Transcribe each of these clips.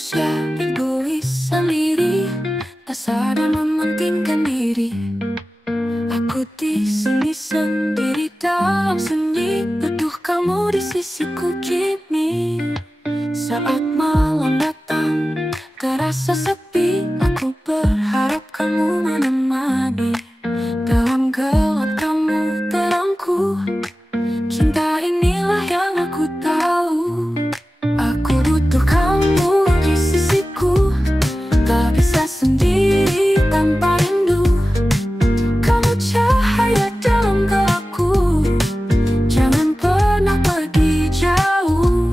manusia egois sendiri, tak sadar mementingkan diri. Aku di sini sendiri dalam sunyi, butuh kamu di sisiku kini. Saat malam datang, terasa sepi, aku berharap kamu menemani. Dalam gelap kamu terangku, cinta inilah yang aku tahu. Aku butuh kamu di sisiku, tak bisa sendiri tanpa rindu. Kamu cahaya dalam gelapku, jangan pernah pergi jauh.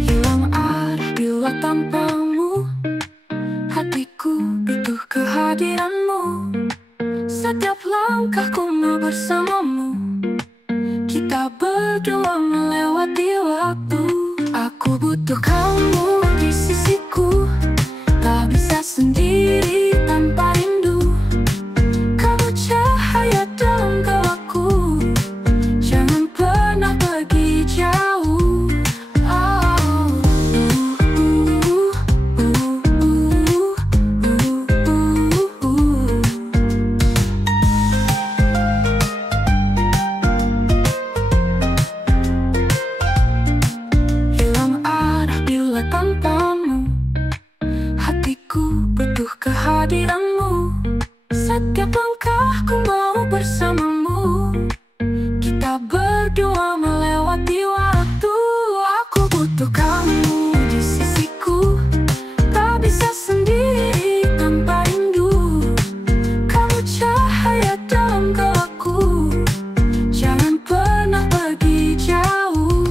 Hilang arah bila tanpamu, hatiku butuh kehadiranmu. Setiap langkahku mau bersamamu, kita berdua melewati waktu. Aku butuh kamu di sisiku, tak bisa sendiri tanpa rindu. Kamu cahaya dalam gelapku, jangan pernah pergi jauh. Hilang arah bila tanpamu, hatiku butuh kehadiranmu. Setiap langkahku mau bersamamu, kita berdua melewati waktu. Aku butuh kamu di sisiku, tak bisa sendiri tanpa rindu. Kamu cahaya dalam gelapku, jangan pernah pergi jauh.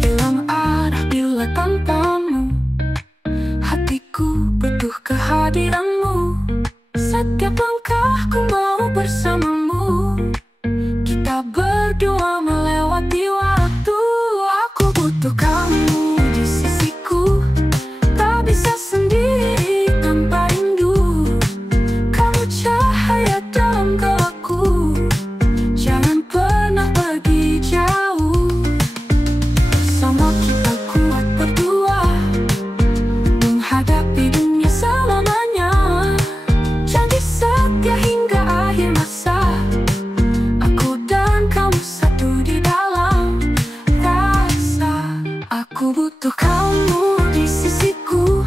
Hilang arah bila tanpamu, hatiku butuh kehadiranmu. Setiap langkahku mau bersamamu, kita berdua melewati waktu. Aku butuh kamu di sisiku, tak bisa sendiri tanpa rindu. Kamu cahaya dalam gelapku, jangan pernah pergi jauh. Bersama kita kuat berdua, menghadapi dunia selamanya. Janji setia hingga akhir masa, aku dan kamu satu di dalam rasa. Aku butuh kamu di sisiku,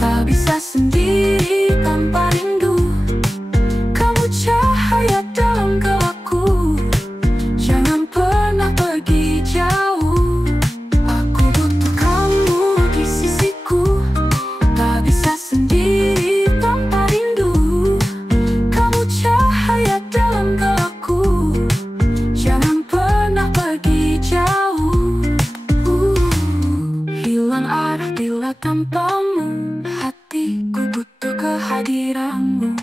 tak bisa sendiri tanpa rindu. Kamu cahaya dalam gelapku, jangan pernah pergi jauh. Aku butuh kamu di sisiku, tak bisa sendiri tanpa rindu. Kamu cahaya dalam gelapku, jangan pernah pergi jauh. Hilang arah bila tanpamu, hatiku butuh kehadiranmu.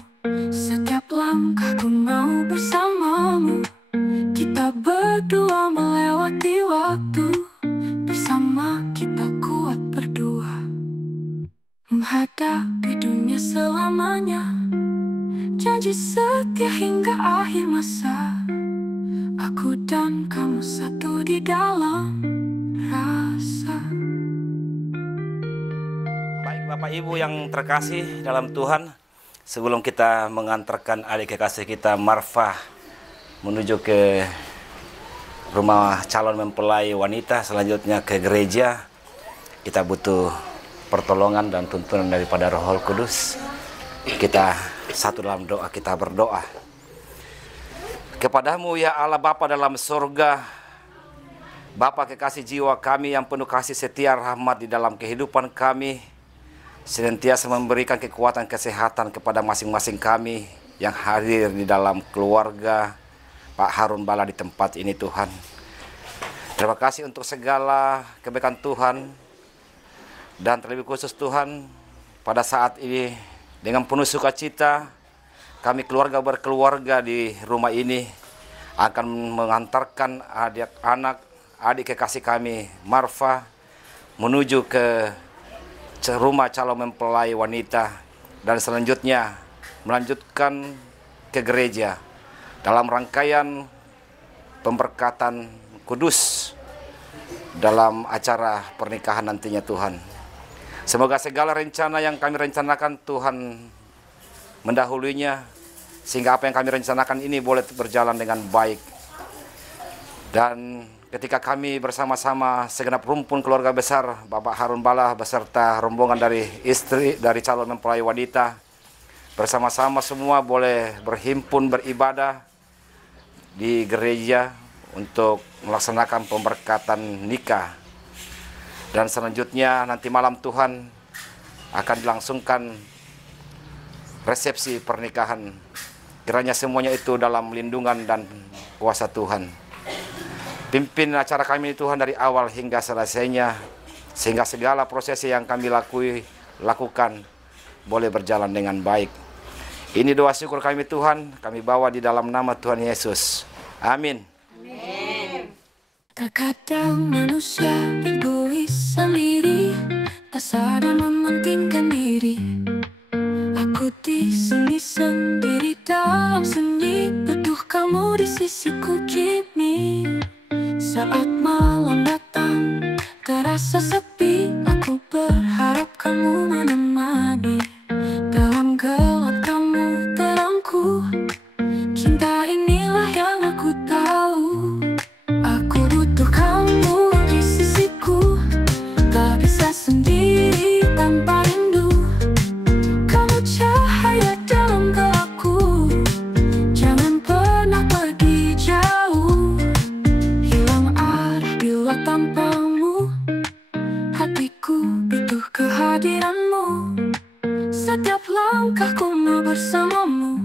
Setiap langkahku mau bersamamu, kita berdua melewati waktu. Bersama kita kuat berdua, menghadapi dunia selamanya. Janji setia hingga akhir masa, aku dan kamu satu di dalam rasa. Baik Bapak Ibu yang terkasih dalam Tuhan, sebelum kita mengantarkan adik kekasih kita Marfa menuju ke rumah calon mempelai wanita, selanjutnya ke gereja, kita butuh pertolongan dan tuntunan daripada Roh Kudus. Kita satu dalam doa, kita berdoa. Kepadamu ya Allah Bapa dalam surga, Bapa kekasih jiwa kami yang penuh kasih setia rahmat di dalam kehidupan kami, senantiasa memberikan kekuatan kesehatan kepada masing-masing kami yang hadir di dalam keluarga Pak Harun Bala di tempat ini Tuhan. Terima kasih untuk segala kebaikan Tuhan, dan terlebih khusus Tuhan pada saat ini dengan penuh sukacita kami keluarga berkeluarga di rumah ini akan mengantarkan adik kekasih kami Marfa menuju ke rumah calon mempelai wanita, dan selanjutnya melanjutkan ke gereja dalam rangkaian pemberkatan kudus dalam acara pernikahan nantinya Tuhan. Semoga segala rencana yang kami rencanakan Tuhan mendahulunya, sehingga apa yang kami rencanakan ini boleh berjalan dengan baik. Dan ketika kami bersama-sama segenap rumpun keluarga besar Bapak Harun Balah beserta rombongan dari istri dari calon mempelai wanita, bersama-sama semua boleh berhimpun beribadah di gereja untuk melaksanakan pemberkatan nikah. Dan selanjutnya nanti malam Tuhan akan dilangsungkan resepsi pernikahan. Kiranya semuanya itu dalam lindungan dan kuasa Tuhan. Pimpin acara kami Tuhan dari awal hingga selesainya, sehingga segala prosesi yang kami lakukan boleh berjalan dengan baik. Ini doa syukur kami Tuhan, kami bawa di dalam nama Tuhan Yesus. Amin. Terkadang manusia egois sendiri, tak sadar mementingkan diri. Aku di sini sendiri dalam sunyi, butuh kamu di sisiku kini. Saat malam datang, terasa sepi, aku berharap kamu menemani. Dalam gelap kamu terangku, cinta inilah yang aku tahu. Aku butuh kamu di sisiku, tak bisa sendiri tanpa rindu. Kamu cahaya dalam gelapku, jangan pernah pergi jauh. Hilang arah bila tanpamu, hatiku butuh kehadiranmu. Setiap langkahku mau bersamamu,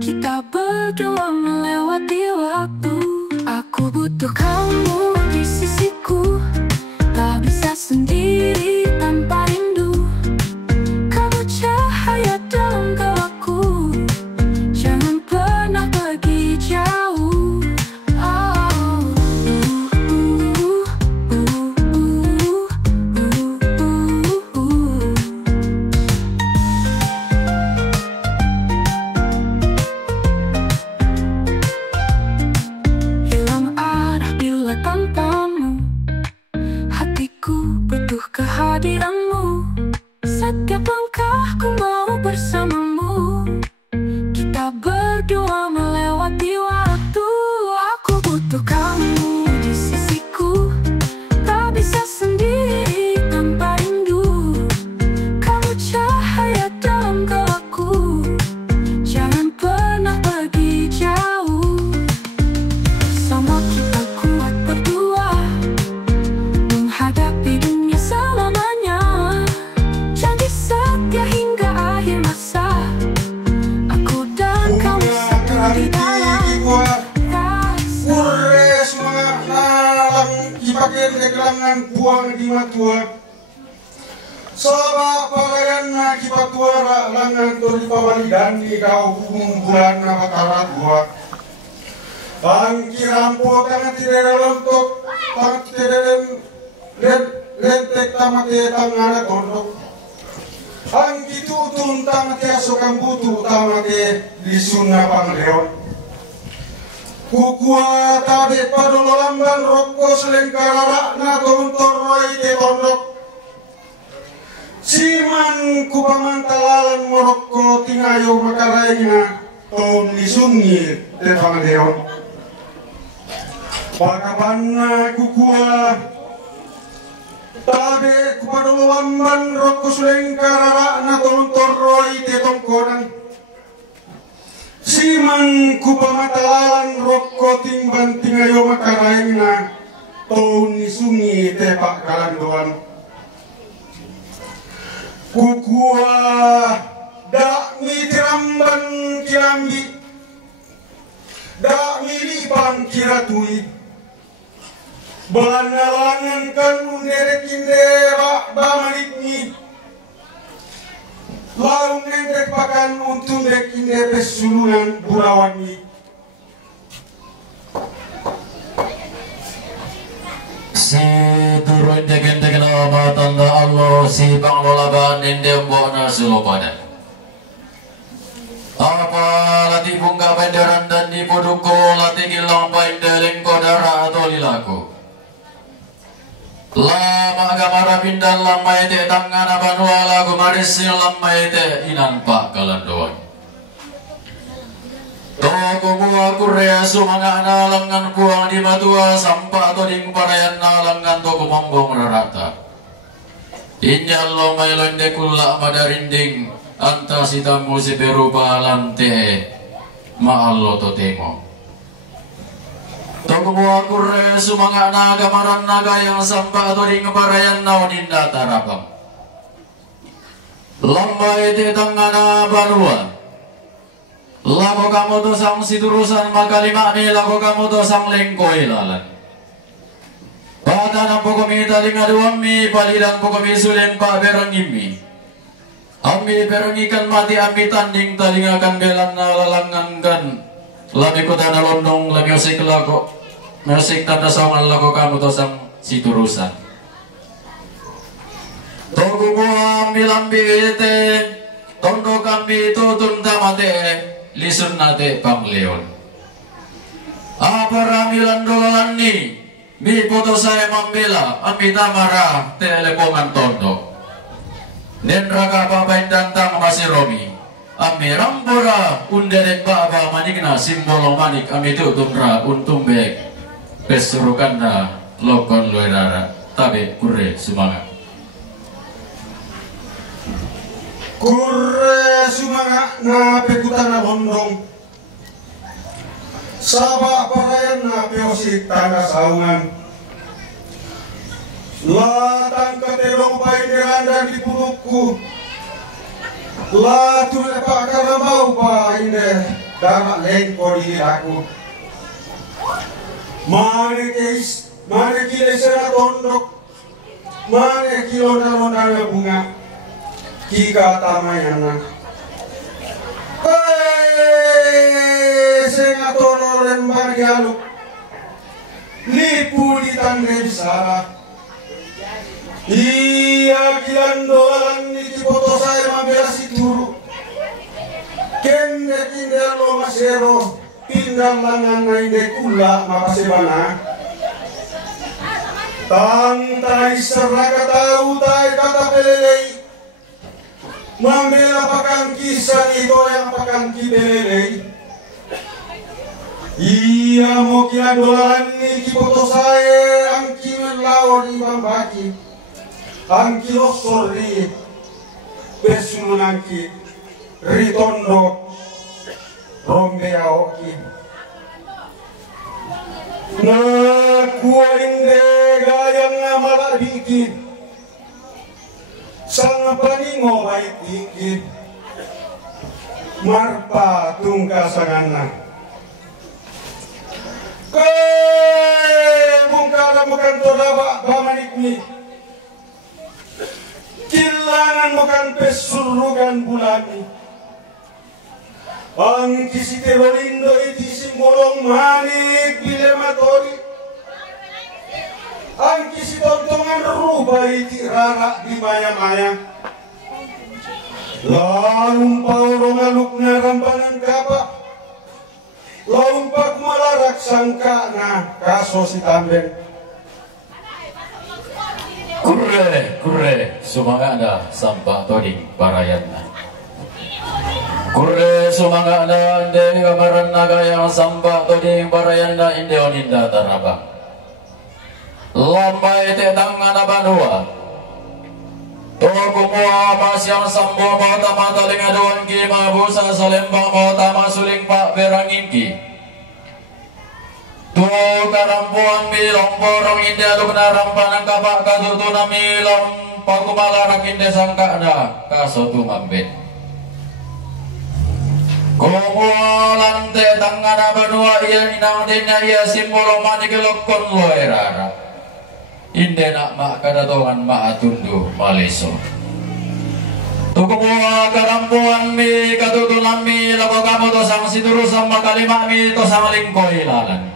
kita berdua melewati waktu. Aku butuh kamu di sisiku, tak bisa sendiri tanpa rindu. Kamu cahaya dalam gelapku, jangan pernah pergi jauh. Hilang arah bila tanpamu, hatiku butuh kehadiranmu. Setiap langkahku mau bersamamu, kita berdua melewati waktu. Aku butuh kamu di sisiku, tak bisa sendiri tanpa rindu. Kamu cahaya dalam gelapku, jangan pernah pergi jauh. Sama kita kuat berdua, menghadapi dunia selamanya. Janji setia hingga akhir masa, aku dan kamu satu di dalam rasa. Ures mengalang ipakai regelangan buang di matua. Soba pagayan na kipatua langan tori pawalidan di kau bulan na batara dua. Ang kirampo tangan tidak lontok, tangan tidak lentek tamake tangana tondok. Ang kitutun tamake asokan butu tamake disuna pangleon. Kukua tabe padolo lamban rokko selengkarara na tontoroi de tondok. Siman kupamantalalan morokko tingayo makarainya ton lisungi de pangleon. Pakabanna kukua tabe kupadolo lamban rokko selengkarara na tontoroi de tongkonan. Siman kupamatalalan rokko timban tingayo makaraina tahun sungi tepak kalandoan. Kukua dak mitiramban kilambi, dak milibang kiratui. Banalangan kan underek indera bamalikni. Laung nendek pakan untung dek inde pesulunan burawangi. Si turun tegen nama tanda Allah si banglolaban inde mbok na sulopadan. Apa mati bunga benderan dan di puduko latih gilang paindeleng kodara atau lilaku. Lama gamara pindah lama ite tangan abanua lagu marisil lama ite inan pak kalandoan. Toko buah kurea sumanga nalangan buang di matua sampah atau ding parayan nalangan toko mombong rarata. Injal lo mailon dekula madarinding anta sitamu si berupa lante maallo totemo. Toko buah kurea sumanga naga maran naga yang sampah atau ding parayan naudinda tarabang. Lamba ite tangana banua. Lago kamu to sang siturusan makalima ni lago kamu to sang lengkoi lalan. Pada nampo kami talinga duami palidan po kami suleng pa berangimi. Ambi berangikan mati ambi tanding talingakan belan na lalangan kan. Labi ko tanda londong labi osik lago. Mersik tanda songan lago kamu to sang siturusan. Togu mua ambi lambi ite tondo kambi tutun tamate. Lisun nate pangleon. Apa ramilan dolan ni? Mi foto saya membela, ambi tamara telepongan tondo. Nendra papain dantang masih romi. Ambi rambura underek baba manikna simbolo manik ambi tutumra untumbek. Pesurukanda lokon loerara tabe kure semangat. Kure sumanga na pekutana londong Saba parayan na peosik tanga saungan Latang katerong painderan dan di pulukku Latu lepakana mau painde Damak lengko di aku Mane kile sera tondok Mane kilonda-londa bunga Kika tamayana Senga tono lembar galuk Lipu di tangga bisara Iya kilan dolan ni kipoto saya mambela si turu Kende pindah lo masero Pindah langan na inde kula mapasebana Tantai seraka tahu tai kata pelelei Mambela pakan kisah itu yang pakan kibelei Iya mau kira dolan ni kipoto saya angki melawon imam baki angki losori pesun angki ritondo rombe aoki na kuainde gayang namala dikit sang paningo baik dikit marpa tungkasanganna bungkara bukan todaba bamanikni kilangan bukan pesurugan bulani ang kisite bolindo iti simbolong manik bilematori ang kisitontongan rupa iti rara di maya-maya laung paurong aluk na rampanan kapa laung pag malarak sangka na kaso si tambeng Kure sumanga na sampah toding parayan na Kure sumanga na inde kamaran naga yang sampah toding parayan na inde oninda tarabang Lamba ite tangan abanua Toko mua masyang sambo mata mata lingaduan ki mabusa salembang mata masuling pak berangingki Tu karampuan bilong borong inde aduk narampanang kapak katutu na milong pakumalarak inde sangkana kaso tumambin Kumua lante tangan abanua iya inang dinya iya simbolo manikilokon loerara Inde nak mak kadatongan mak atundu maleso Tuku mua karampuan mi katutunan mi lago kamu to sang siturusan makalima mi to sang lingkoi lalan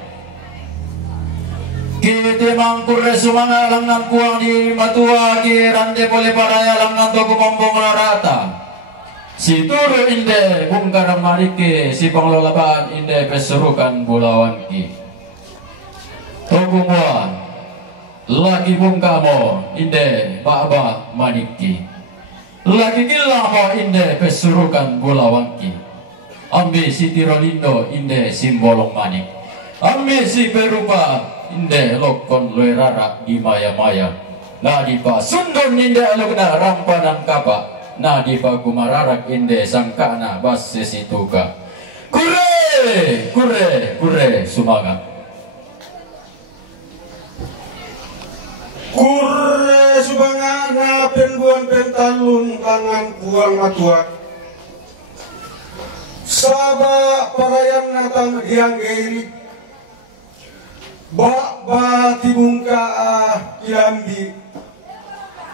Kiti mangkure sumanga langan kuang di matua ki rande pole paraya langan to kumombong larata si turu inde bungkara marike si pengelolabaan inde pesurukan bulawanki togumwa lagi bungkamo inde baba maniki lagi gila mo inde pesurukan bulawanki ambi si tirolindo inde simbolong manik ambi si perupa inde lokon loerara di maya-maya nadipa sundon inde alugna rampanan kapa nadipa kumararak inde sangkana basse situka kure sumangat kure sumangat na penbuan pentalun tangan buang matuak Saba parayan natang hiyang gairi ba tibungka kilambi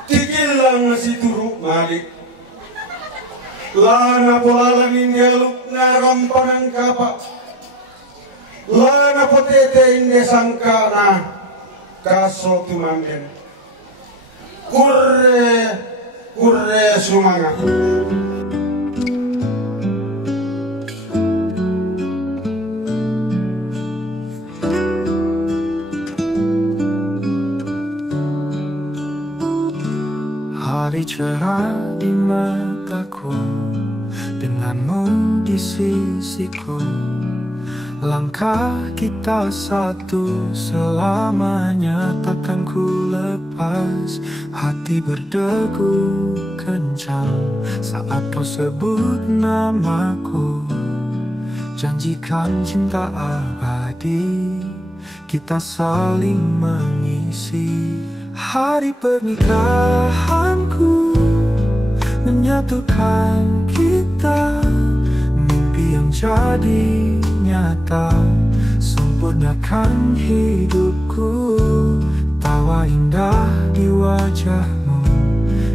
tikil lang si turu malik lana polalan indialuk na rampanang kapa lana potete inde sangka na kaso tumangin kure sumanga Hari cerah di mataku, denganmu di sisiku. Langkah kita satu selamanya takkan ku lepas. Hati berdegup kencang saat kau sebut namaku. Janjikan cinta abadi, kita saling mengisi. Hari pernikahanku menyatukan kita, mimpi yang jadi nyata, sempurnakan hidupku. Tawa indah di wajahmu,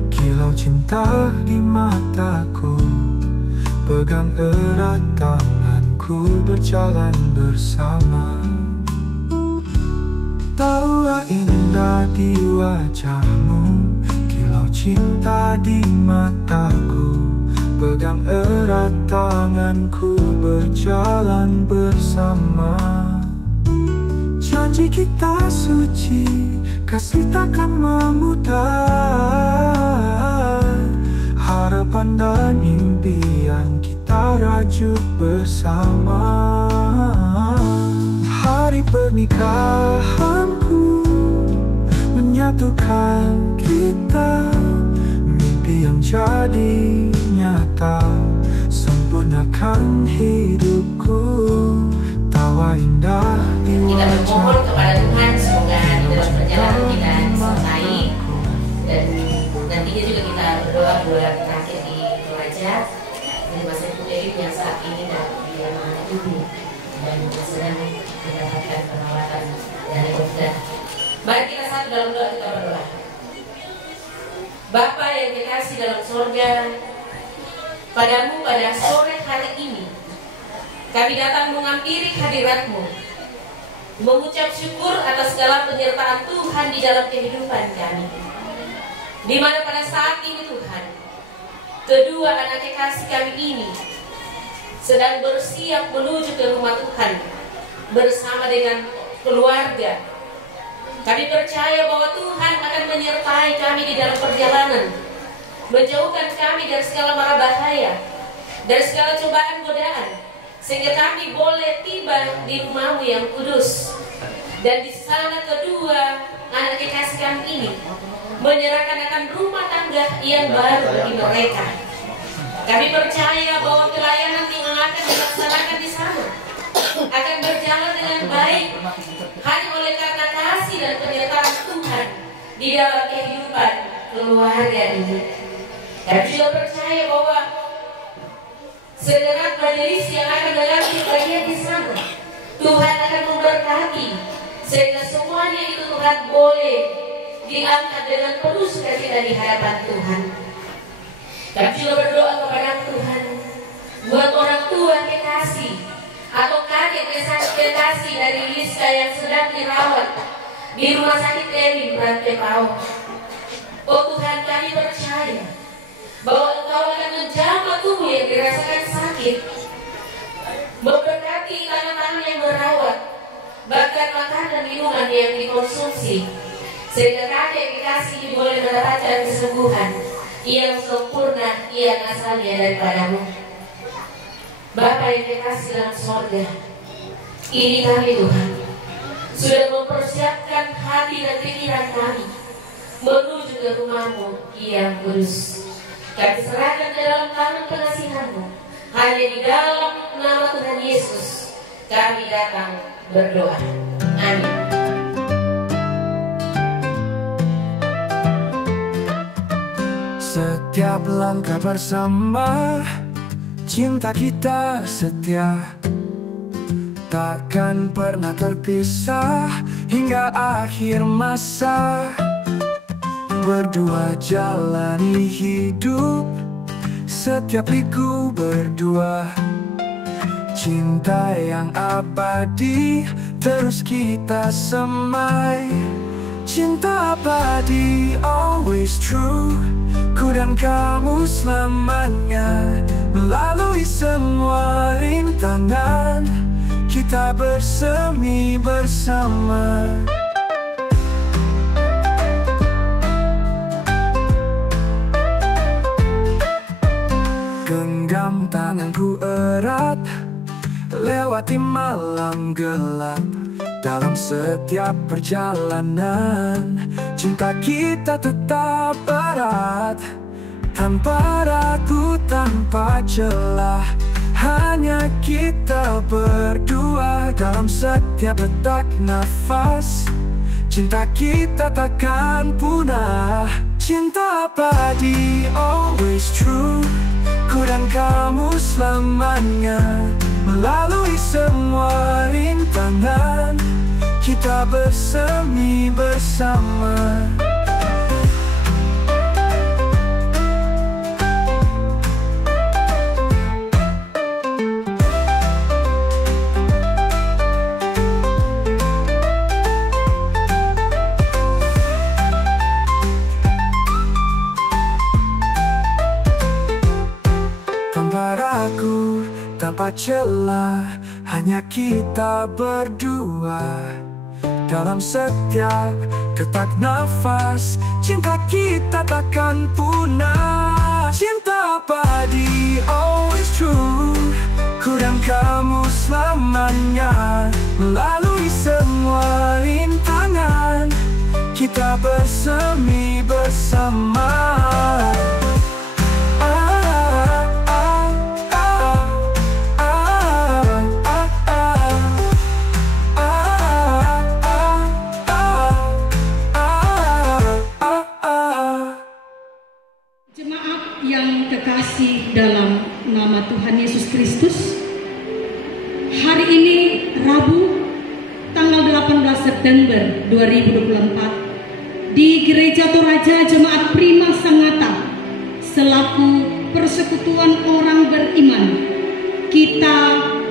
kilau cinta di mataku. Pegang erat tanganku, berjalan bersama. Tawa indah di wajahmu, kilau cinta di mataku. Pegang erat tanganku, berjalan bersama. Janji kita suci, kasih takkan memudar. Harapan dan impian kita rajut bersama. Hari pernikahanku menyatukan kita, mimpi yang jadi nyata, sempurnakan hidupku. Tawa indah di Kita bermohon wajahmu, kepada Tuhan semoga di dalam perjalanan kita selesai, dan nantinya juga kita berdoa buat terakhir di Toraja dari masa Ibu yang saat ini dalam perjalanan ini dan sedang mendapatkan perawatan dari dokter. Mari kita satu dalam doa, kita berdoa. Bapa yang dikasih dalam surga, padamu pada sore hari ini kami datang menghampiri hadirat-Mu, mengucap syukur atas segala penyertaan Tuhan di dalam kehidupan kami. Di mana pada saat ini Tuhan, kedua anak kekasih kami ini sedang bersiap menuju ke rumah Tuhan bersama dengan keluarga. Kami percaya bahwa Tuhan akan menyertai kami di dalam perjalanan, menjauhkan kami dari segala mara bahaya, dari segala cobaan godaan, sehingga kami boleh tiba di rumah-Mu yang kudus. Dan di sana kedua anak kekasih kami ini menyerahkan akan rumah tangga yang baru bagi mereka. Kami percaya bahwa pelayanan yang akan dilaksanakan di sana akan berjalan dengan baik hanya oleh karena kasih dan penyertaan Tuhan di dalam kehidupan keluarga ini. Kami juga percaya bahwa segenap majelis yang akan mengambil bagian di sana, Tuhan akan memberkati sehingga semuanya itu Tuhan boleh diangkat dengan penuh sukacita di hadapan Tuhan. Kami juga berdoa kepada Tuhan buat orang tua kekasih atau kakek kekasih dari Liska yang sedang dirawat di rumah sakit Erin Rantai Pau. Oh Tuhan, kami percaya bahwa Engkau akan menjamah tubuh masjid, memberkati tangan-tangan yang merawat, bahkan makanan minuman yang dikonsumsi, sehingga kami yang dikasihi boleh mendapatkan kesembuhan yang sempurna yang asalnya daripadamu. Bapa yang dikasih dalam sorga, ini kami Tuhan sudah mempersiapkan hati dan pikiran kami menuju ke rumah-Mu yang kudus. Kami serahkan ke dalam tangan pengasihan-Mu. Hanya di dalam nama Tuhan Yesus kami datang berdoa. Amin. Setiap langkah bersama, cinta kita setia, takkan pernah terpisah hingga akhir masa. Berdua jalani hidup, setiap liku berdua. Cinta yang abadi terus kita semai. Cinta abadi always true, ku dan kamu selamanya. Melalui semua rintangan, kita bersemi bersama. Genggam tanganku erat, lewati malam gelap. Dalam setiap perjalanan, cinta kita tetap erat. Tanpa ragu, tanpa celah, hanya kita berdua. Dalam setiap detak nafas, cinta kita takkan punah. Cinta abadi always true, ku dan kamu selamanya. Melalui semua rintangan, kita bersemi bersama. Tanpa ragu, tanpa celah, hanya kita berdua. Dalam setiap detak nafas, cinta kita takkan punah. Cinta abadi always true, ku dan kamu selamanya. Melalui semua rintangan, kita bersemi bersama. Dalam nama Tuhan Yesus Kristus, hari ini Rabu tanggal 18 September 2024 di Gereja Toraja Jemaat Prima Sangatta selaku persekutuan orang beriman, kita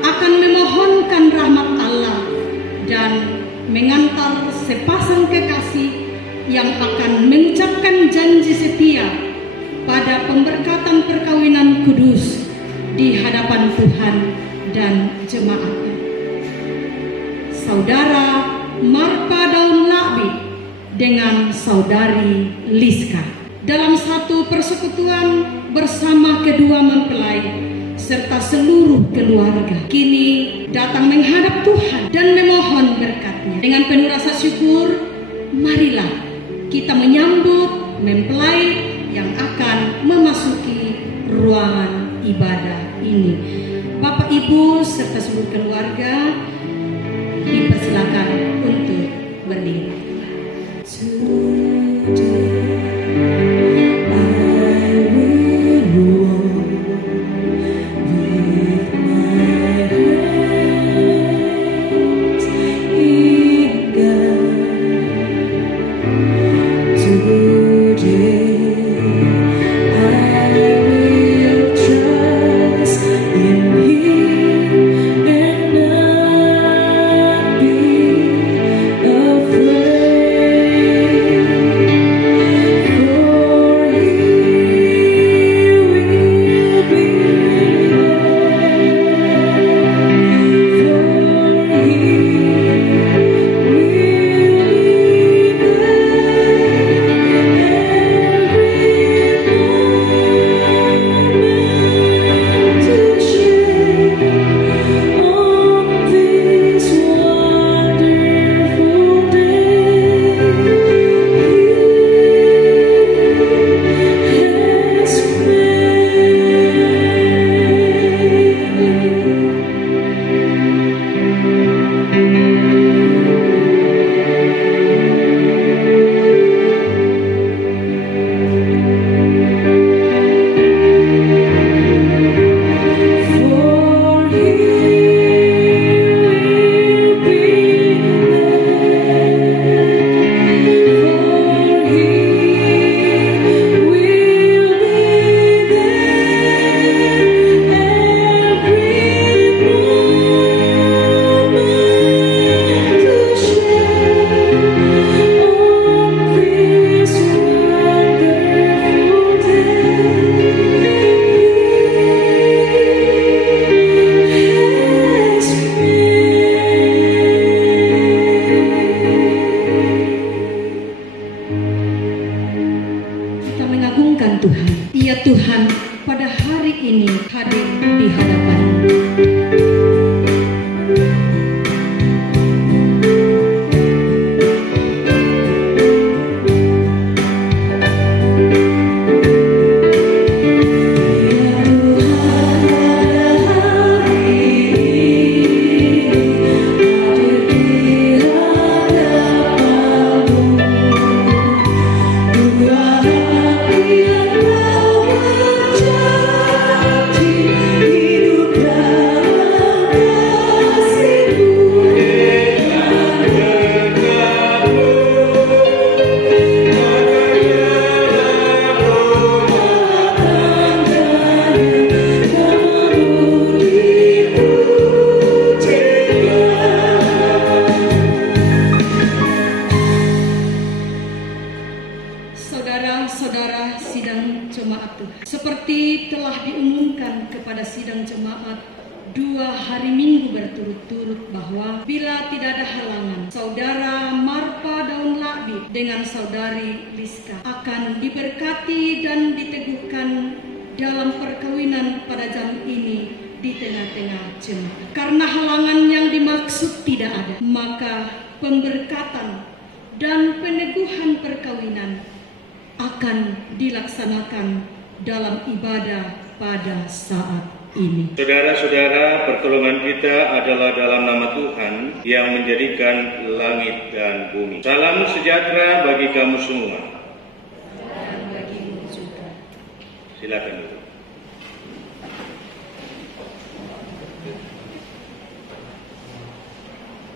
akan memohonkan rahmat Allah dan mengantar sepasang kekasih yang akan mengucapkan janji setia pada pemberkatan perkawinan kudus di hadapan Tuhan dan jemaatnya. Saudara Marpa Daun Lakbi dengan Saudari Liska dalam satu persekutuan bersama kedua mempelai serta seluruh keluarga, kini datang menghadap Tuhan dan memohon berkat-Nya. Dengan penuh rasa syukur, marilah kita menyambut mempelai yang akan memasuki ruangan ibadah ini. Bapak, Ibu, serta seluruh keluarga dipersilakan untuk berdiri. Afraid mengagungkan Tuhan. Ya Tuhan, pada hari ini hadir di hadapan-Mu. Saudara-saudara sidang jemaat Tuhan, seperti telah diumumkan kepada sidang jemaat 2 hari Minggu berturut-turut bahwa bila tidak ada halangan, Saudara Marpa Daun Lakbit dengan Saudari Liska akan diberkati dan diteguhkan dalam perkawinan pada jam ini di tengah-tengah jemaat. Karena halangan yang dimaksud tidak ada, maka pemberkatan dan peneguhan perkawinan akan dilaksanakan dalam ibadah pada saat ini. Saudara-saudara, pertolongan kita adalah dalam nama Tuhan yang menjadikan langit dan bumi. Salam sejahtera bagi kamu semua. Dan bagimu juga. Silakan duduk.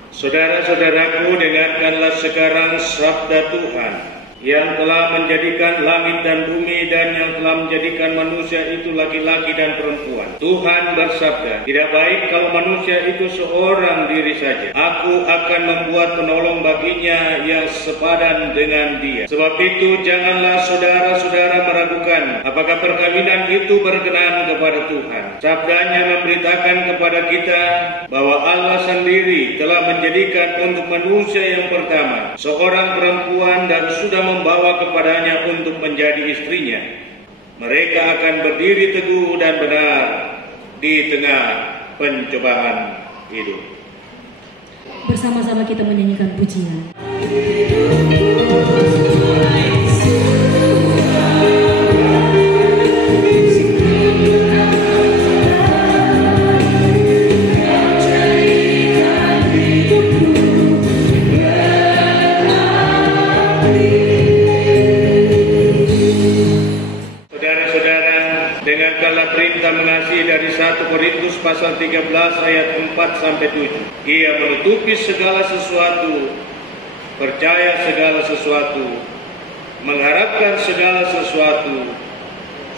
Saudara-saudaraku, dengarkanlah sekarang sabda Tuhan yang telah menjadikan langit dan bumi dan yang telah menjadikan manusia itu laki-laki dan perempuan. Tuhan bersabda, tidak baik kalau manusia itu seorang diri saja. Aku akan membuat penolong baginya yang sepadan dengan dia. Sebab itu janganlah saudara-saudara meragukan apakah perkawinan itu berkenan kepada Tuhan. Sabdanya memberitakan kepada kita bahwa Allah sendiri telah menjadikan untuk manusia yang pertama seorang perempuan dan sudah membawa kepadanya untuk menjadi istrinya. Mereka akan berdiri teguh dan benar di tengah pencobaan hidup. Bersama-sama kita menyanyikan pujian. Mengasihi dari 1 Korintus pasal 13 ayat 4 sampai 7. Ia menutupi segala sesuatu, percaya segala sesuatu, mengharapkan segala sesuatu,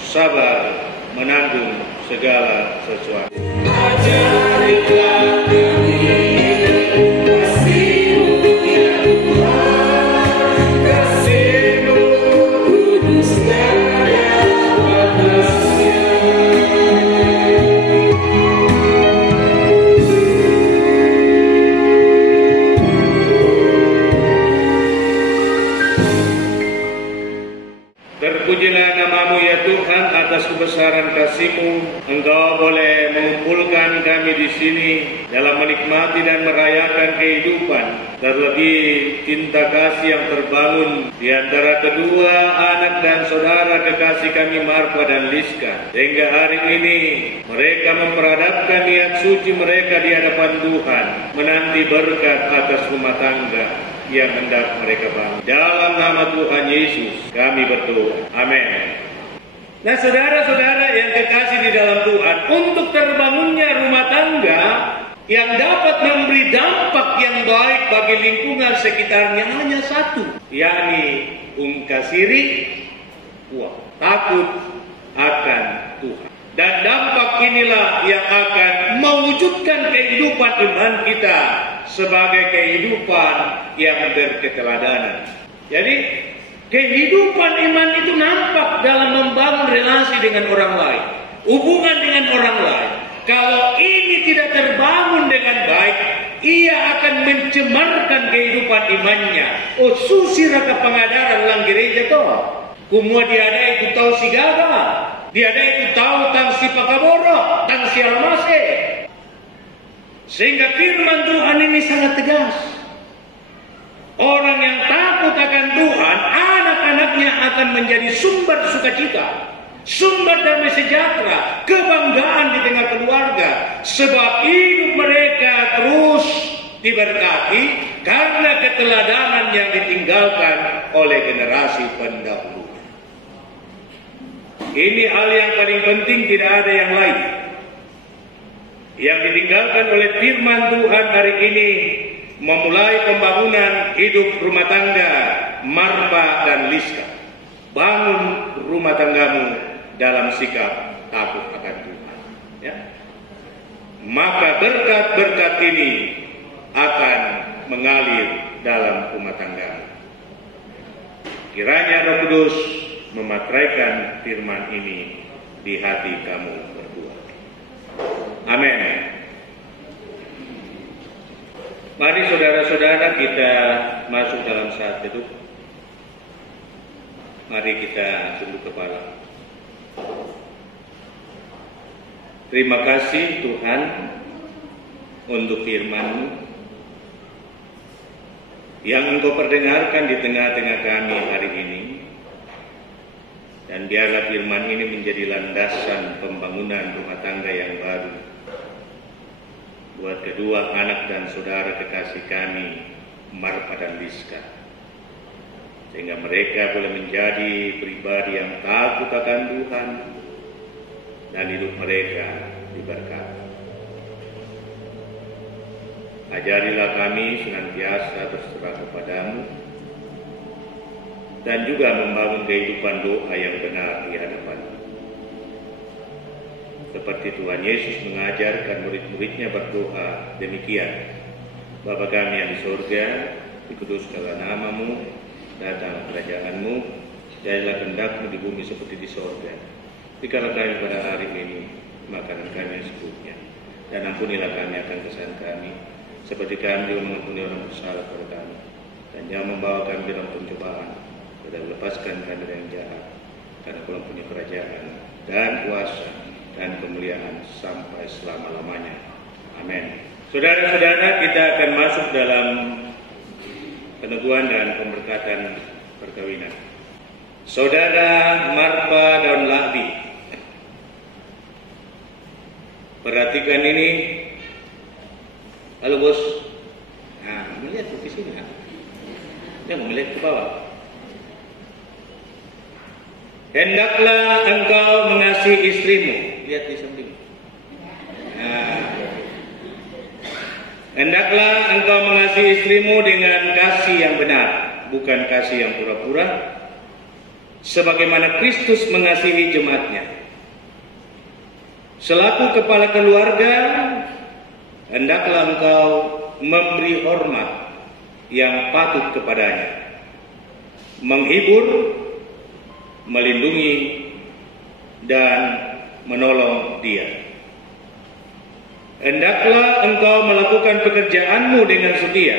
sabar menanggung segala sesuatu. Ajarilah kami kasih-Mu ya Tuhan, kasih-Mu kudus tiada batasnya. Terpujilah namamu ya Tuhan atas kebesaran kasih-Mu. Engkau boleh mengumpulkan kami di sini dalam menikmati dan merayakan kehidupan, terlebih cinta kasih yang terbangun di antara kedua anak dan saudara kekasih kami Marpa dan Liska. Sehingga hari ini mereka memperadabkan niat suci mereka di hadapan Tuhan, menanti berkat atas rumah tangga yang hendak mereka bangun. Dalam nama Tuhan Yesus kami berdoa. Amin. Nah, saudara-saudara yang kekasih di dalam Tuhan, untuk terbangunnya rumah tangga yang dapat memberi dampak yang baik bagi lingkungan sekitarnya hanya satu, yakni ungkasiri takut akan Tuhan. Dan dampak inilah yang akan mewujudkan kehidupan iman kita sebagai kehidupan yang berketeladanan. Jadi kehidupan iman itu nampak dalam membangun relasi dengan orang lain, hubungan dengan orang lain. Kalau ini tidak terbangun dengan baik, ia akan mencemarkan kehidupan imannya. Oh, susi raka pengadaran lang gereja to. Kumua diada itu tahu si gaga, diada itu tahu tang si pakaboro, tang si almase. Sehingga firman Tuhan ini sangat tegas. Orang yang takut akan Tuhan, anak-anaknya akan menjadi sumber sukacita, sumber damai sejahtera, kebanggaan di tengah keluarga. Sebab hidup mereka terus diberkati karena keteladanan yang ditinggalkan oleh generasi pendahulu. Ini hal yang paling penting, tidak ada yang lain. Yang ditinggalkan oleh firman Tuhan hari ini, memulai pembangunan hidup rumah tangga Marpa dan Liska. Bangun rumah tanggamu dalam sikap takut akan Tuhan. Ya. Maka berkat-berkat ini akan mengalir dalam rumah tanggamu. Kiranya Roh Kudus mematraikan firman ini di hati kamu berdua. Amin. Mari saudara-saudara kita masuk dalam saat teduh. Mari kita tunduk kepala. Terima kasih Tuhan untuk firman-Mu yang Engkau perdengarkan di tengah-tengah kami hari ini. Dan biarlah firman ini menjadi landasan pembangunan rumah tangga yang baru buat kedua anak dan saudara kekasih kami, Marpa dan Liska. Sehingga mereka boleh menjadi pribadi yang takut akan Tuhan dan hidup mereka diberkati. Ajarilah kami senantiasa berserah kepadamu dan juga membangun kehidupan doa yang benar di hadapan-Mu. Seperti Tuhan Yesus mengajarkan murid-muridnya berdoa demikian. Bapa kami yang di surga, dikuduskanlah nama-Mu, datang kerajaan-Mu, jadilah kehendak-Mu di bumi seperti di surga. Berikanlah kami pada hari ini makanan kami yang secukupnya, dan ampunilah kami akan kesalahan kami, seperti kami juga mengampuni orang bersalah kepada kami. Dan jangan membawa kami dalam pencobaan, dan lepaskan kami dari yang jahat, karena Kau punya kerajaan dan kuasa dan kemuliaan sampai selama-lamanya. Amin. Saudara-saudara, kita akan masuk dalam peneguhan dan pemberkatan perkawinan. Saudara Marpa dan Lahbi, perhatikan ini. Halo bos. Nah, melihat di sini. Jangan melihat ke bawah. Hendaklah engkau mengasihi istrimu. Lihat di samping. Nah. Hendaklah engkau mengasihi istrimu dengan kasih yang benar, bukan kasih yang pura-pura, sebagaimana Kristus mengasihi jemaat-Nya. Selaku kepala keluarga, hendaklah engkau memberi hormat yang patut kepadanya, menghibur, melindungi, dan menolong dia. Hendaklah engkau melakukan pekerjaanmu dengan setia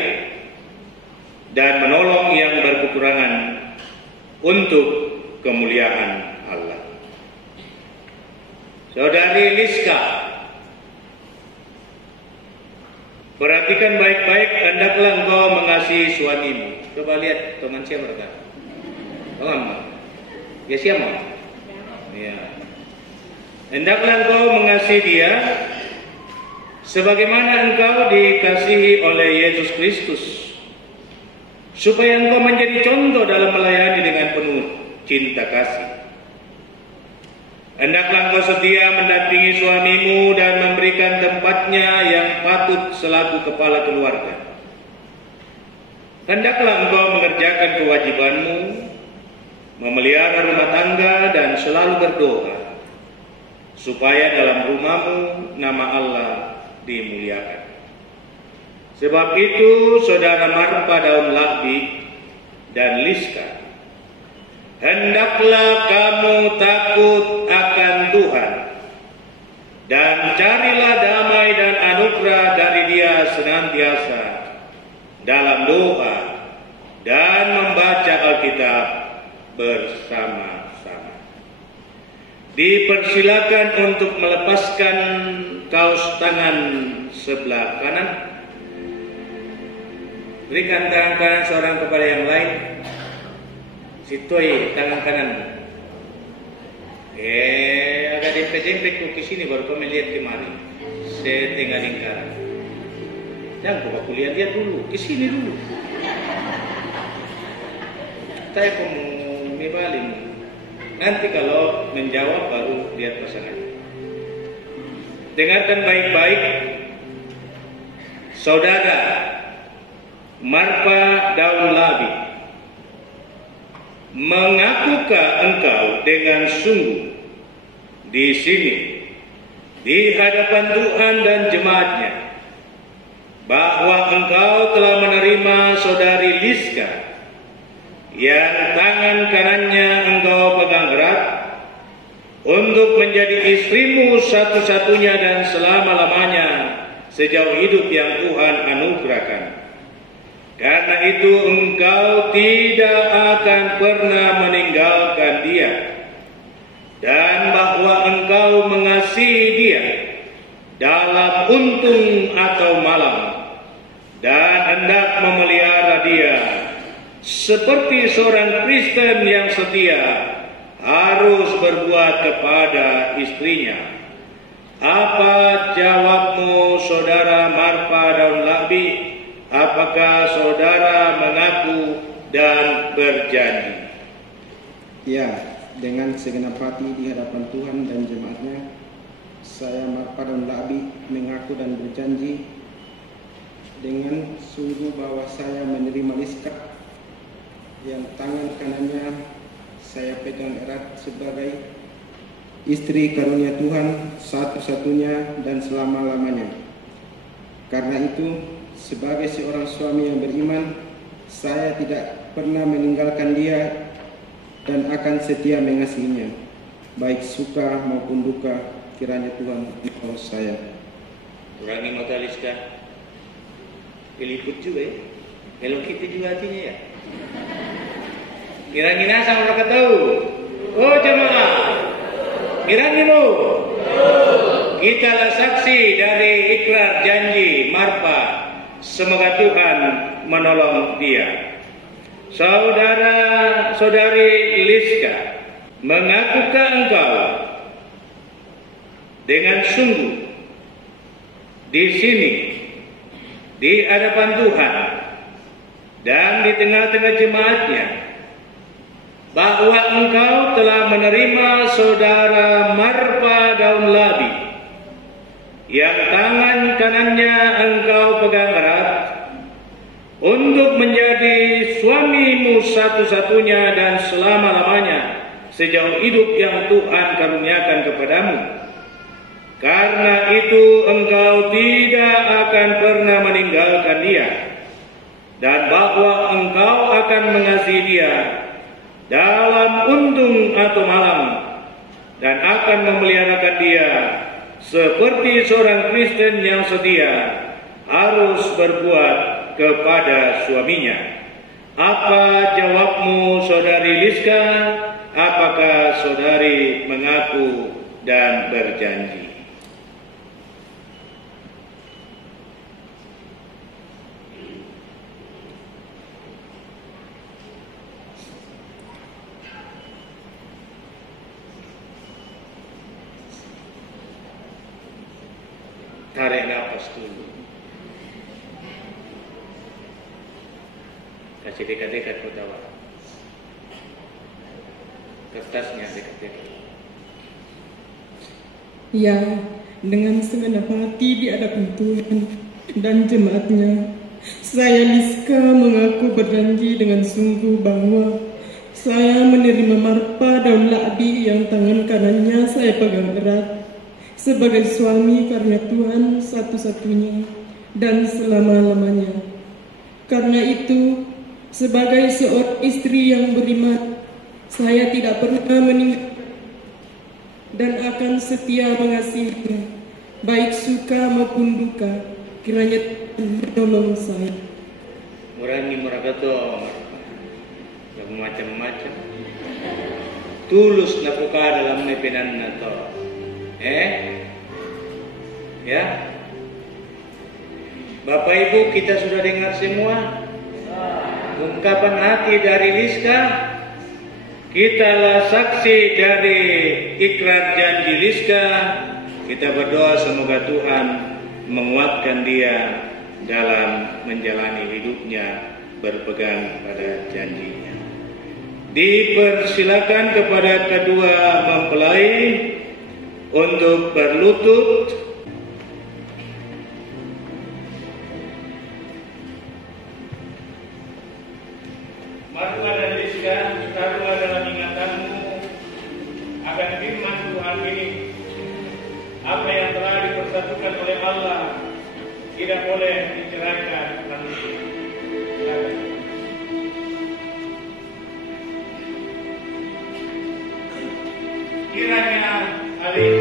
dan menolong yang berkekurangan untuk kemuliaan Allah. Saudari Liska, perhatikan baik-baik, hendaklah engkau mengasihi suamimu. Coba lihat teman siapa mereka? Teman, ya siapa? Ya. Hendaklah engkau mengasihi dia sebagaimana engkau dikasihi oleh Yesus Kristus, supaya engkau menjadi contoh dalam melayani dengan penuh cinta kasih. Hendaklah engkau setia mendampingi suamimu dan memberikan tempatnya yang patut selaku kepala keluarga. Hendaklah engkau mengerjakan kewajibanmu, memelihara rumah tangga dan selalu berdoa, supaya dalam rumahmu nama Allah dimuliakan. Sebab itu, saudara Marpa daun Lahbi dan Liska, hendaklah kamu takut akan Tuhan dan carilah damai dan anugerah dari Dia senantiasa senantiasa dalam doa dan membaca Alkitab bersama-sama. Dipersilakan untuk melepaskan kaos tangan sebelah kanan. Berikan tangan kanan seorang kepada yang lain. Situai tangan kanan. Agak dempet-dempet ke sini baru kau melihat kemari. Setengah lingkaran. Jangan kau lihat dulu, ke sini dulu. Saya mau balik. Nanti kalau menjawab baru lihat pasangan. Dengarkan baik-baik. Saudara Marpa Daun Labi, mengakukah engkau dengan sungguh di sini di hadapan Tuhan dan jemaatnya bahwa engkau telah menerima saudari Liska yang tangan kanannya engkau pegang erat untuk menjadi istrimu satu-satunya dan selama-lamanya sejauh hidup yang Tuhan anugerahkan. Karena itu engkau tidak akan pernah meninggalkan dia, dan bahwa engkau mengasihi dia dalam untung atau malam, dan hendak memelihara dia seperti seorang Kristen yang setia harus berbuat kepada istrinya. Apa jawabmu, saudara Marpa Daun Labi? Apakah saudara mengaku dan berjanji? Ya, dengan segenap hati di hadapan Tuhan dan jemaatnya, saya Marpa Daun Labi mengaku dan berjanji dengan sungguh bahwa saya menerima Liska yang tangan kanannya saya pegang erat sebagai istri karunia Tuhan satu-satunya dan selama-lamanya. Karena itu, sebagai seorang suami yang beriman, saya tidak pernah meninggalkan dia dan akan setia mengasihinya, baik suka maupun duka. Kiranya Tuhan menolong saya. Kurangi mata Liska, diliput juga ya, kalau kita juga hatinya ya. Kiranya nasa mereka tahu. Oh jemaah, kiranya kitalah saksi dari ikrar janji Marpa. Semoga Tuhan menolong dia. Saudara-saudari Liska, mengakukah engkau dengan sungguh di sini di hadapan Tuhan dan di tengah-tengah jemaatnya bahwa engkau telah menerima saudara Marpa Daun Labi yang tangan kanannya engkau pegang erat untuk menjadi suamimu satu-satunya dan selama-lamanya sejauh hidup yang Tuhan karuniakan kepadamu. Karena itu engkau tidak akan pernah meninggalkan dia, dan bahwa engkau akan mengasihi dia dalam untung atau malam, dan akan memeliharakan dia seperti seorang Kristen yang setia harus berbuat kepada suaminya. Apa jawabmu, saudari Liska? Apakah saudari mengaku dan berjanji? Tarik nafas dulu. Kasih dekat-dekat ketawa. Kertasnya dekat-dekat. Ya, dengan segenap hati di hadapan Tuhan dan jemaatnya, saya Liska mengaku berjanji dengan sungguh bahwa saya menerima Marpa Daun Labi yang tangan kanannya saya pegang erat sebagai suami karena Tuhan satu-satunya dan selama-lamanya. Karena itu, sebagai seorang istri yang beriman, saya tidak pernah meninggalkan dan akan setia mengasihinya, baik suka maupun duka. Kiranya menolong saya. Murangi muragato, yang macam-macam. Tulus napuka dalam nepenan nato. Ya. Bapak Ibu, kita sudah dengar semua ungkapan hati dari Rizka. Kitalah saksi dari ikrar janji Rizka. Kita berdoa semoga Tuhan menguatkan dia dalam menjalani hidupnya berpegang pada janjinya. Dipersilakan kepada kedua mempelai untuk berlutut. Marwa dan Rizka, taruhlah dalam ingatanmu akan firman Tuhan ini. Apa yang telah dipersatukan oleh Allah tidak boleh diceraikan. Silakan. Kiranya alih.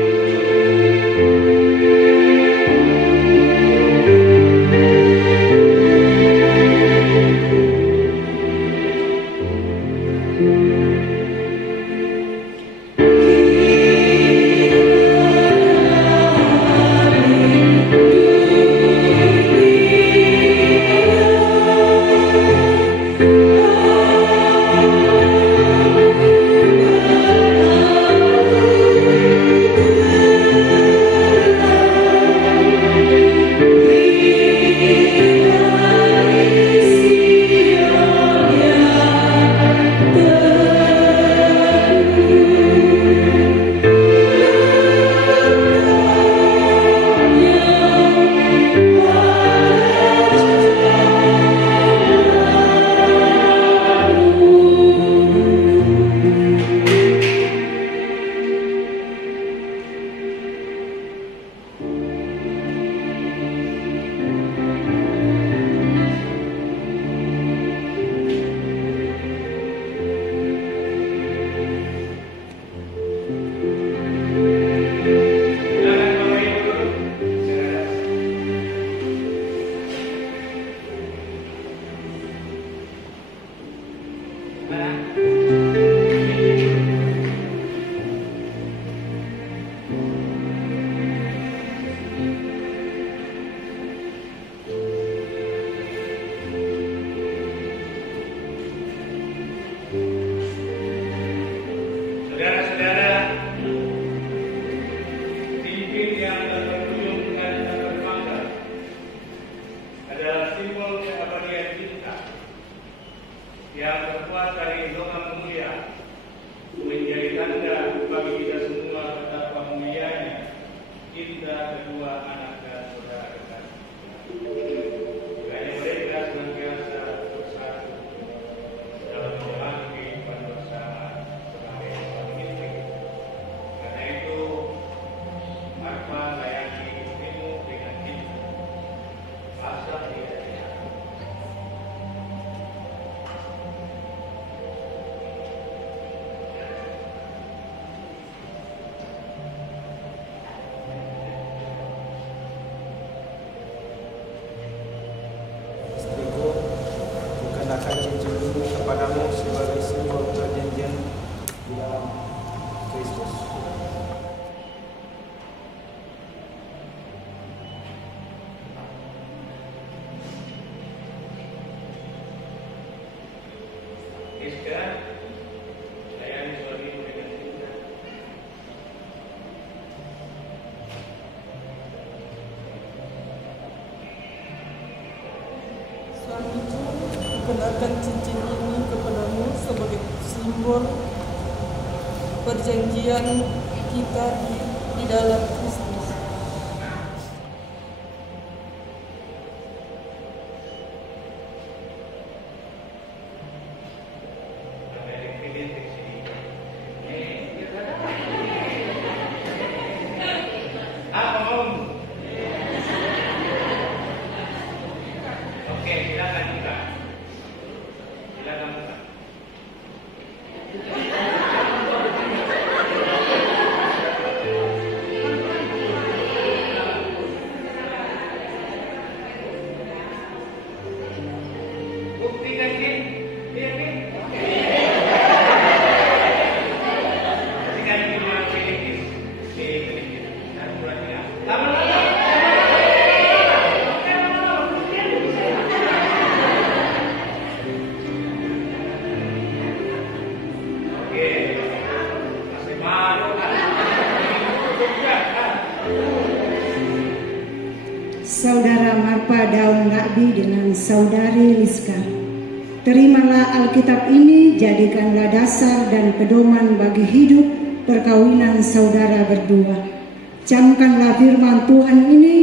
Akan cincin ini kepadamu sebagai simbol perjanjian di dalam Kristus. Rizka, sayangi suamimu dengan cinta. Suamiku, kenakan cincin ini kepadamu sebagai simbol perjanjian kita di dalam Kristus. Oke, silakan buka. Silakan buka. Saudara Marpa Daun Lakbi dengan Saudari Liska, terimalah Alkitab ini, jadikanlah dasar dan pedoman bagi hidup perkawinan saudara berdua. Camkanlah firman Tuhan ini,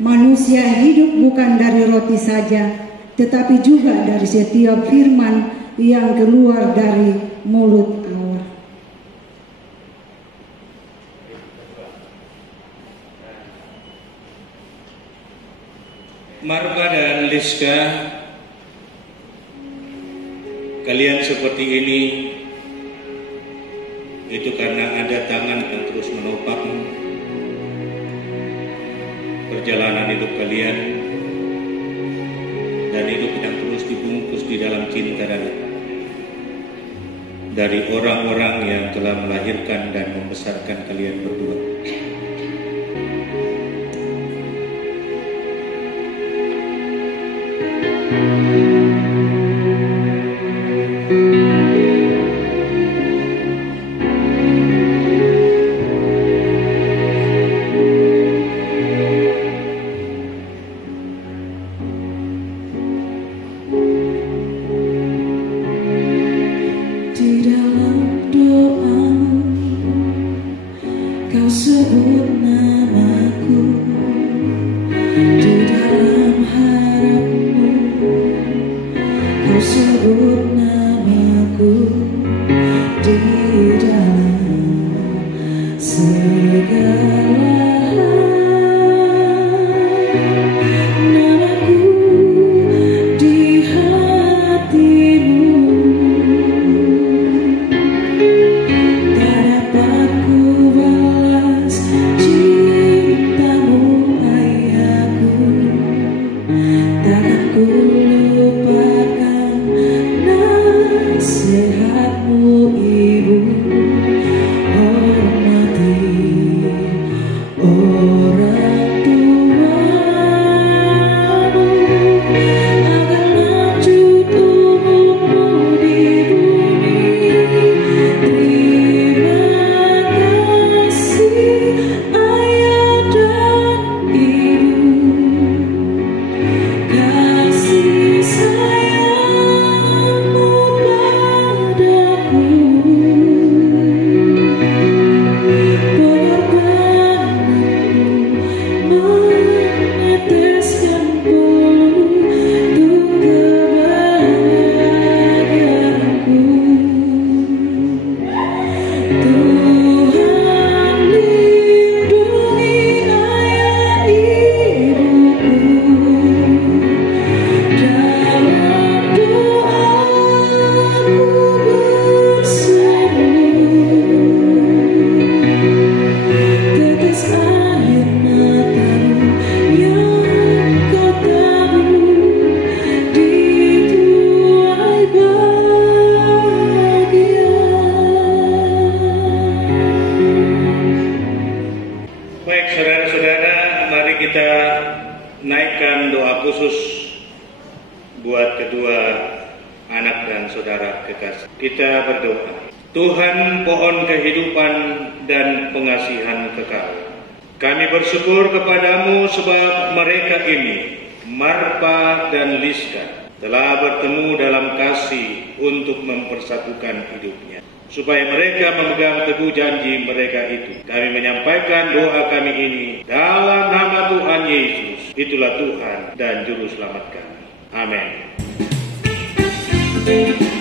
manusia hidup bukan dari roti saja, tetapi juga dari setiap firman yang keluar dari mulut Allah. Marpa dan Liska, kalian seperti ini itu karena ada tangan yang terus menopang perjalanan hidup kalian dan hidup yang terus dibungkus di dalam cinta dan dari orang-orang yang telah melahirkan dan membesarkan kalian berdua. Kita berdoa. Tuhan, pohon kehidupan dan pengasihan kekal, kami bersyukur kepadamu sebab mereka ini, Marpa dan Liska, telah bertemu dalam kasih untuk mempersatukan hidupnya, supaya mereka memegang teguh janji mereka itu. Kami menyampaikan doa kami ini dalam nama Tuhan Yesus, itulah Tuhan dan Juru Selamat kami. Amin. Terima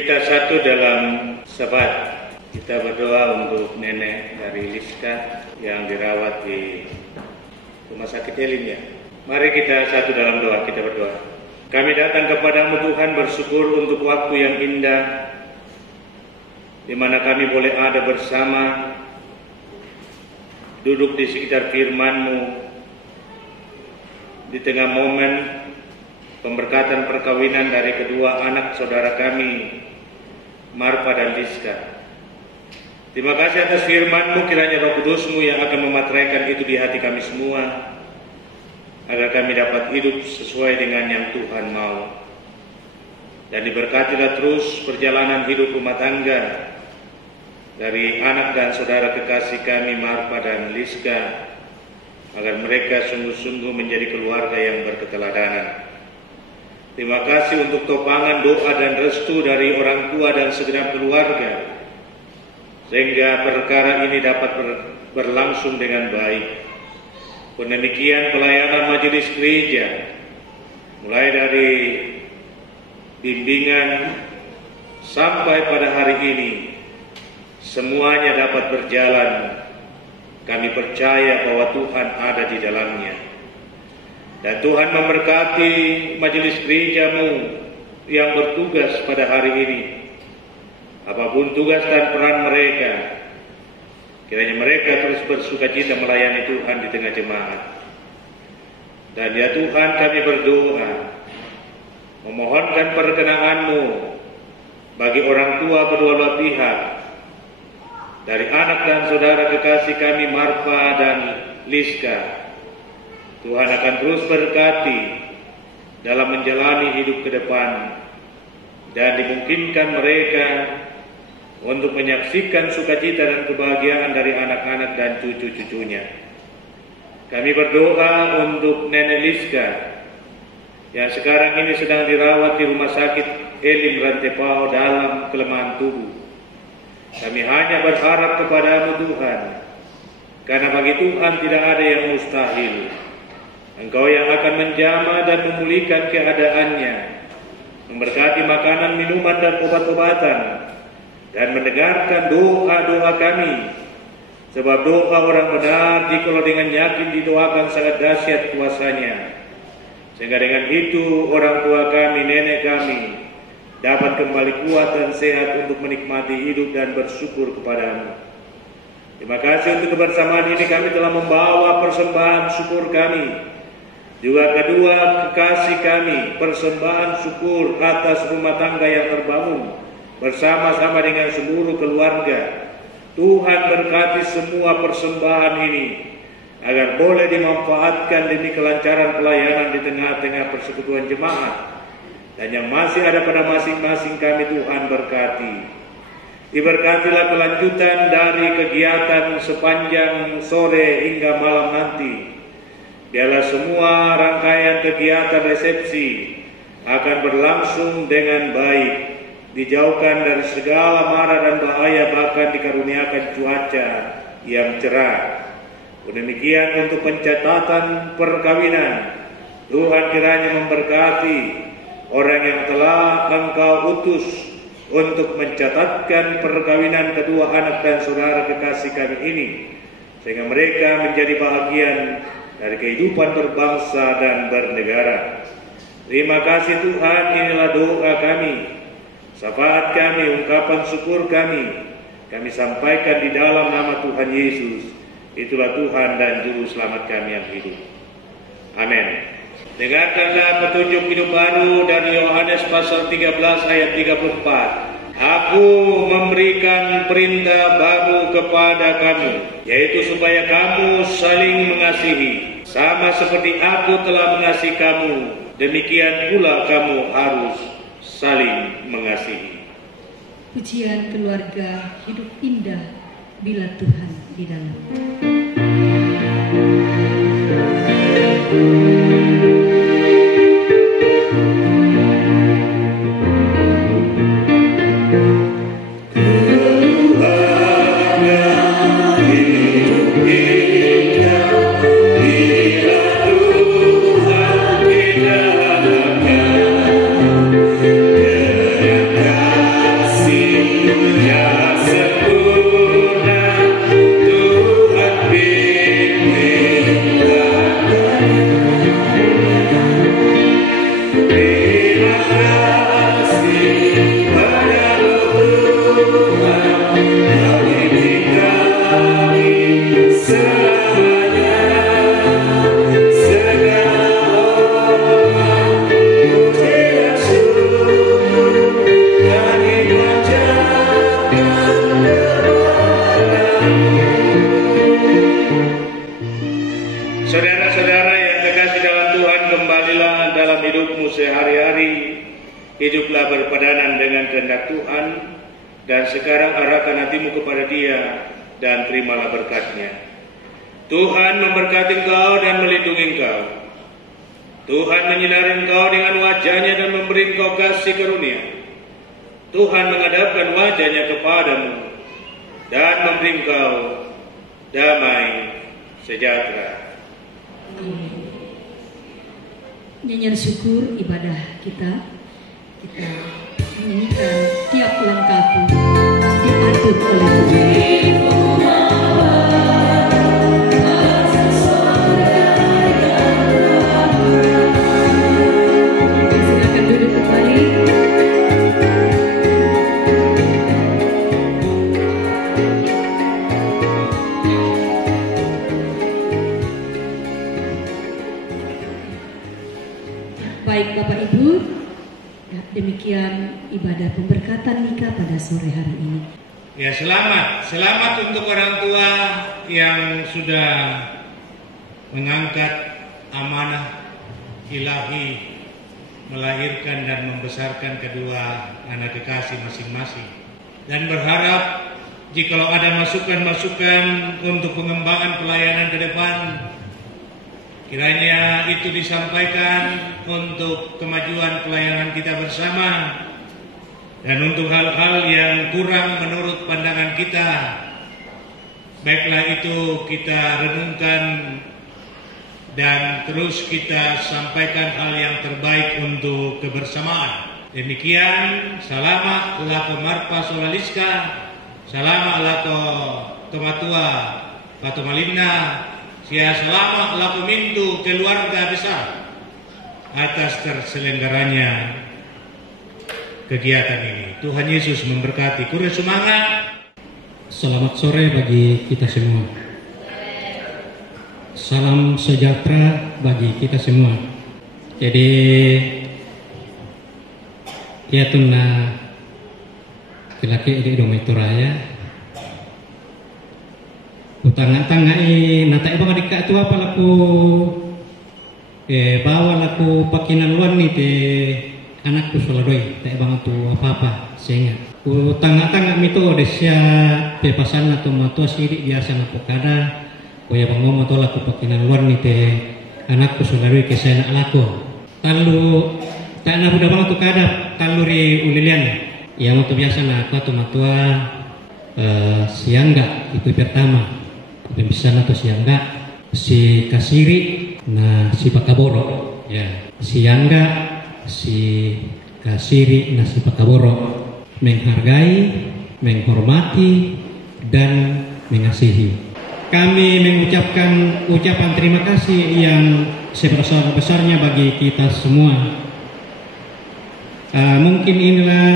kita satu dalam sabat. Kita berdoa untuk nenek dari Liska yang dirawat di Rumah Sakit Elim ya. Mari kita satu dalam doa, kita berdoa. Kami datang kepadamu Tuhan bersyukur untuk waktu yang indah di mana kami boleh ada bersama, duduk di sekitar firman-Mu di tengah momen pemberkatan perkawinan dari kedua anak saudara kami, Marpa dan Liska. Terima kasih atas firman-Mu, kiranya Roh Kudus-Mu yang akan memateraikan itu di hati kami semua, agar kami dapat hidup sesuai dengan yang Tuhan mau. Dan diberkatilah terus perjalanan hidup rumah tangga dari anak dan saudara kekasih kami, Marpa dan Liska, agar mereka sungguh-sungguh menjadi keluarga yang berketeladanan. Terima kasih untuk topangan doa dan restu dari orang tua dan segenap keluarga, sehingga perkara ini dapat berlangsung dengan baik. Pun demikian pelayanan majelis gereja, mulai dari bimbingan sampai pada hari ini, semuanya dapat berjalan. Kami percaya bahwa Tuhan ada di dalamnya. Dan Tuhan memberkati majelis gereja-Mu yang bertugas pada hari ini. Apapun tugas dan peran mereka, kiranya mereka terus bersukacita melayani Tuhan di tengah jemaat. Dan ya Tuhan, kami berdoa, memohonkan perkenan-Mu bagi orang tua kedua belah pihak, dari anak dan saudara kekasih kami Marpa dan Liska. Tuhan akan terus berkati dalam menjalani hidup ke depan, dan dimungkinkan mereka untuk menyaksikan sukacita dan kebahagiaan dari anak-anak dan cucu-cucunya. Kami berdoa untuk Nenek Liska yang sekarang ini sedang dirawat di Rumah Sakit Elim Rantepao dalam kelemahan tubuh. Kami hanya berharap kepadamu Tuhan, karena bagi Tuhan tidak ada yang mustahil. Engkau yang akan menjamah dan memulihkan keadaannya, memberkati makanan, minuman, dan obat-obatan, dan mendengarkan doa-doa kami. Sebab doa orang benar jikalau dengan yakin didoakan sangat dahsyat kuasanya, sehingga dengan itu orang tua kami, nenek kami, dapat kembali kuat dan sehat untuk menikmati hidup dan bersyukur kepadamu. Terima kasih untuk kebersamaan ini. Kami telah membawa persembahan syukur kami, juga kedua kekasih kami, persembahan syukur atas rumah tangga yang terbangun bersama-sama dengan seluruh keluarga. Tuhan berkati semua persembahan ini, agar boleh dimanfaatkan demi kelancaran pelayanan di tengah-tengah persekutuan jemaat. Dan yang masih ada pada masing-masing kami, Tuhan berkati. Diberkatilah kelanjutan dari kegiatan sepanjang sore hingga malam nanti. Biarlah semua rangkaian kegiatan resepsi akan berlangsung dengan baik, dijauhkan dari segala mara dan bahaya, bahkan dikaruniakan cuaca yang cerah. Demikian untuk pencatatan perkawinan, Tuhan kiranya memberkati orang yang telah Engkau utus untuk mencatatkan perkawinan kedua anak dan saudara kekasih kami ini, sehingga mereka menjadi bahagian dari kehidupan berbangsa dan bernegara. Terima kasih Tuhan, inilah doa kami, syafaat kami, ungkapan syukur kami sampaikan di dalam nama Tuhan Yesus. Itulah Tuhan dan Juru Selamat kami yang hidup. Amin. Dengarkanlah petunjuk hidup baru dari Yohanes pasal 13 ayat 34. Aku memberikan perintah baru kepada kamu, yaitu supaya kamu saling mengasihi. Sama seperti aku telah mengasihi kamu, demikian pula kamu harus saling mengasihi. Pujian keluarga hidup indah bila Tuhan di dalam. Tuhan telah berpadanan dengan kehendak Tuhan, dan sekarang arahkan hatimu kepada Dia dan terimalah berkat-Nya. Tuhan memberkati engkau dan melindungi engkau. Tuhan menyinari engkau dengan wajah-Nya dan memberi engkau kasih karunia. Tuhan menghadapkan wajah-Nya kepadamu dan memberi engkau damai sejahtera. Nyanyian syukur ibadah kita menyanyikan tiap langkahku diatur oleh Tuhan. Silakan duduk kembali. Baik Bapak Ibu, demikian ibadah pemberkatan nikah pada sore hari ini. Ya, selamat untuk orang tua yang sudah mengangkat amanah ilahi, melahirkan dan membesarkan kedua anak kekasih masing-masing. Dan berharap jikalau ada masukan-masukan untuk pengembangan pelayanan ke depan, kiranya itu disampaikan untuk kemajuan pelayanan kita bersama, dan untuk hal-hal yang kurang menurut pandangan kita, baiklah itu kita renungkan dan terus kita sampaikan hal yang terbaik untuk kebersamaan. Demikian, salama lako marpa solaliska, salama lako kematua Patu Malimna, sia selama laku mintu keluarga besar atas terselenggaranya kegiatan ini. Tuhan Yesus memberkati. Kurang semangat. Selamat sore bagi kita semua. Salam sejahtera bagi kita semua. Jadi ya tunna kilaki di domai turaya utang-tangai natai bang adika tu apa laku bawa laku pakinan luar ni te anakku soladoi tak bang tu apa sehingga utang-tangai mito desya pepasan atau matua siri biasa na pokada koya bang mau to laku pakinan luar ni te anakku soladoi ke saya nak laku kalau tak na budak bang tu kada kalau ri ulilian yang tu biasa na aku tu matua siangga itu pertama pembisan atau siangga si kasiri na si pakaboro ya siangga si kasiri na si pakaboro menghargai, menghormati dan mengasihi. Kami mengucapkan ucapan terima kasih yang sebesar-besarnya bagi kita semua. Mungkin inilah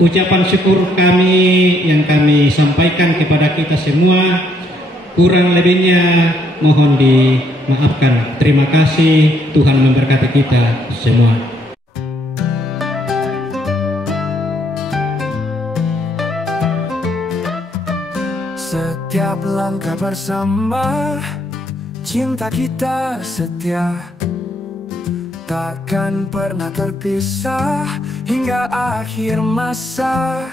ucapan syukur kami yang kami sampaikan kepada kita semua. Kurang lebihnya mohon dimaafkan. Terima kasih, Tuhan memberkati kita semua. Setiap langkah bersama, cinta kita setia, takkan pernah terpisah hingga akhir masa.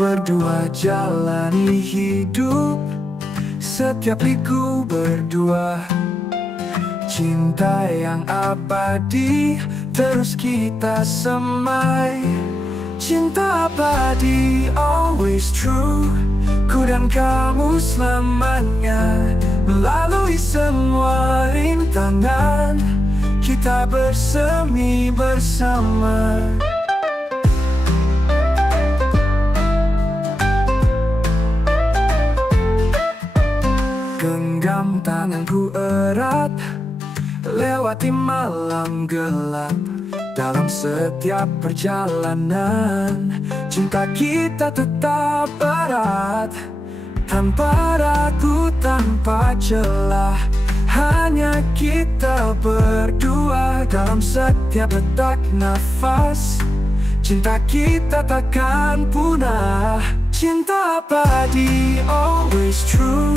Berdua jalani hidup, setiap liku berdua. Cinta yang abadi terus kita semai. Cinta abadi always true. Ku dan kamu selamanya, melalui semua rintangan, kita bersemi bersama. Genggam tanganku erat, lewati malam gelap. Dalam setiap perjalanan, cinta kita tetap erat. Tanpa ragu, tanpa celah, hanya kita berdua. Dalam setiap detak nafas, cinta kita takkan punah. Cinta abadi always true.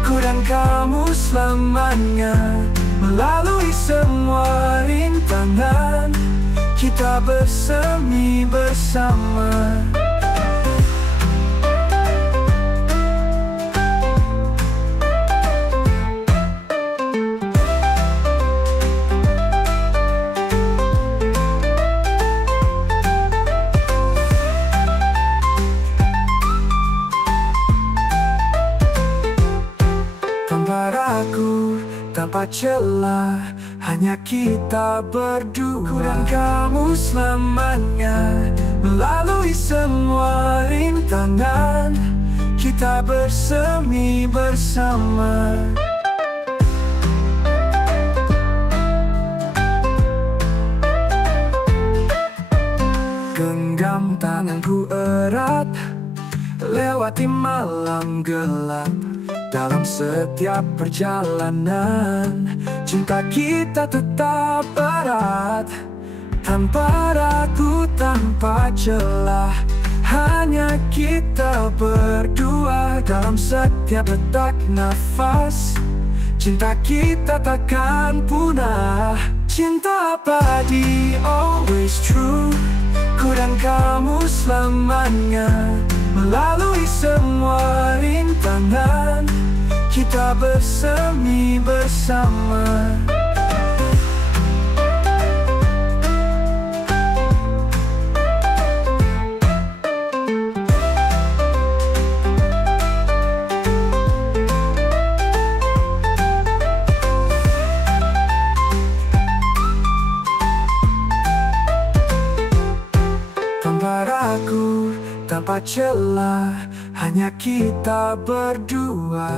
Ku dan kamu selamanya, Melalui semua rintangan, kita bersemi bersama. Tanpa ragu, tanpa celah, hanya kita berdua dan kamu selamanya. Melalui semua rintangan, kita bersemi bersama. Genggam tanganku erat, lewati malam gelap. Dalam setiap perjalanan, cinta kita tetap erat. Tanpa ragu, tanpa celah, hanya kita berdua. Dalam setiap detak nafas, cinta kita takkan punah. Cinta abadi, always true, ku dan kamu selamanya. Melalui semua rintangan, kita bersemi bersama. Tanpa ragu, tanpa celah, hanya kita berdua.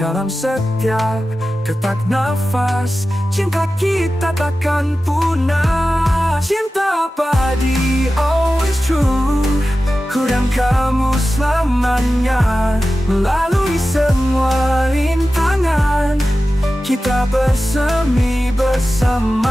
Dalam setiap detak nafas, cinta kita takkan punah. Cinta abadi, always true, ku dan kamu selamanya. Melalui semua rintangan, kita bersemi bersama.